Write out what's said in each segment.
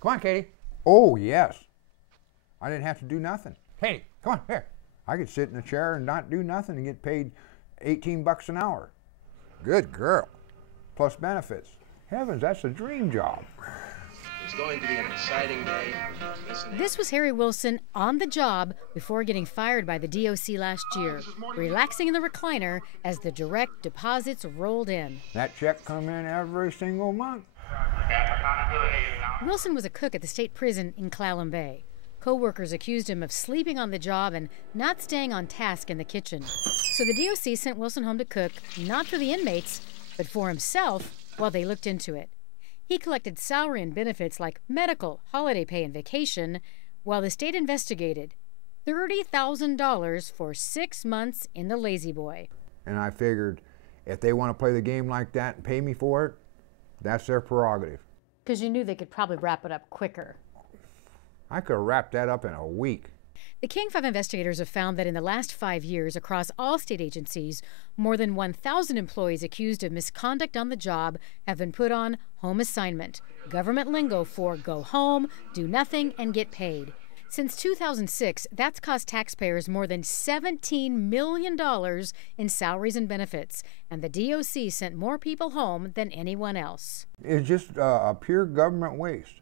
Come on, Katie. Oh, yes. I didn't have to do nothing. Katie, come on, here. I could sit in a chair and not do nothing and get paid 18 bucks an hour. Good girl. Plus benefits. Heavens, that's a dream job. It's going to be an exciting day. This was Harry Wilson on the job before getting fired by the DOC last year, relaxing in the recliner as the direct deposits rolled in. That check come in every single month. Wilson was a cook at the state prison in Clallam Bay. Co-workers accused him of sleeping on the job and not staying on task in the kitchen. So the DOC sent Wilson home to cook, not for the inmates, but for himself while they looked into it. He collected salary and benefits like medical, holiday pay, and vacation while the state investigated. $30,000 for 6 months in the Lazy Boy. And I figured if they want to play the game like that and pay me for it, that's their prerogative. Because you knew they could probably wrap it up quicker. I could have wrapped that up in a week. The King 5 investigators have found that in the last 5 years across all state agencies, more than 1,000 employees accused of misconduct on the job have been put on home assignment, government lingo for go home, do nothing, and get paid. Since 2006, that's cost taxpayers more than $17 million in salaries and benefits, and the DOC sent more people home than anyone else. It's just a pure government waste.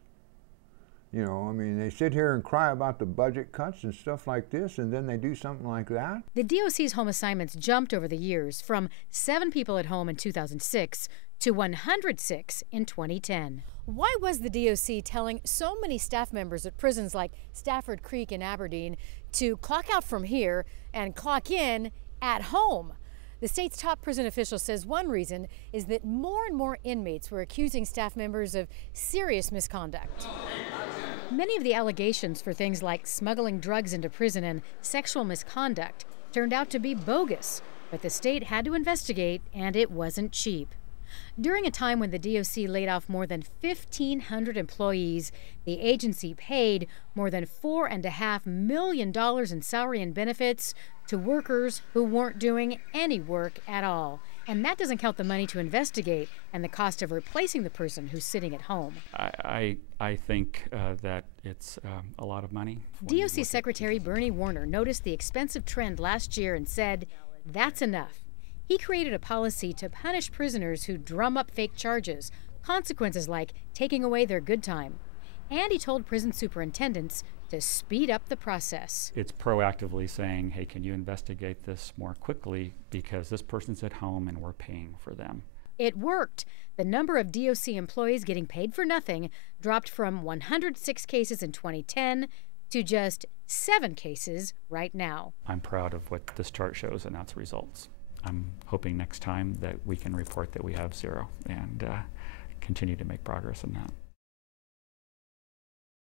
You know, I mean, they sit here and cry about the budget cuts and stuff like this, and then they do something like that. The DOC's home assignments jumped over the years from 7 people at home in 2006 to 106 in 2010. Why was the DOC telling so many staff members at prisons like Stafford Creek in Aberdeen to clock out from here and clock in at home? The state's top prison official says one reason is that more and more inmates were accusing staff members of serious misconduct. Many of the allegations for things like smuggling drugs into prison and sexual misconduct turned out to be bogus, but the state had to investigate, and it wasn't cheap. During a time when the DOC laid off more than 1,500 employees, the agency paid more than $4.5 million in salary and benefits to workers who weren't doing any work at all. And that doesn't count the money to investigate and the cost of replacing the person who's sitting at home. I think that it's a lot of money. DOC Secretary Bernie Warner noticed the expensive trend last year and said, that's enough. He created a policy to punish prisoners who drum up fake charges, consequences like taking away their good time. And he told prison superintendents to speed up the process. It's proactively saying, hey, can you investigate this more quickly because this person's at home and we're paying for them. It worked. The number of DOC employees getting paid for nothing dropped from 106 cases in 2010 to just 7 cases right now. I'm proud of what this chart shows, and that's results. I'm hoping next time that we can report that we have 0 and continue to make progress in that.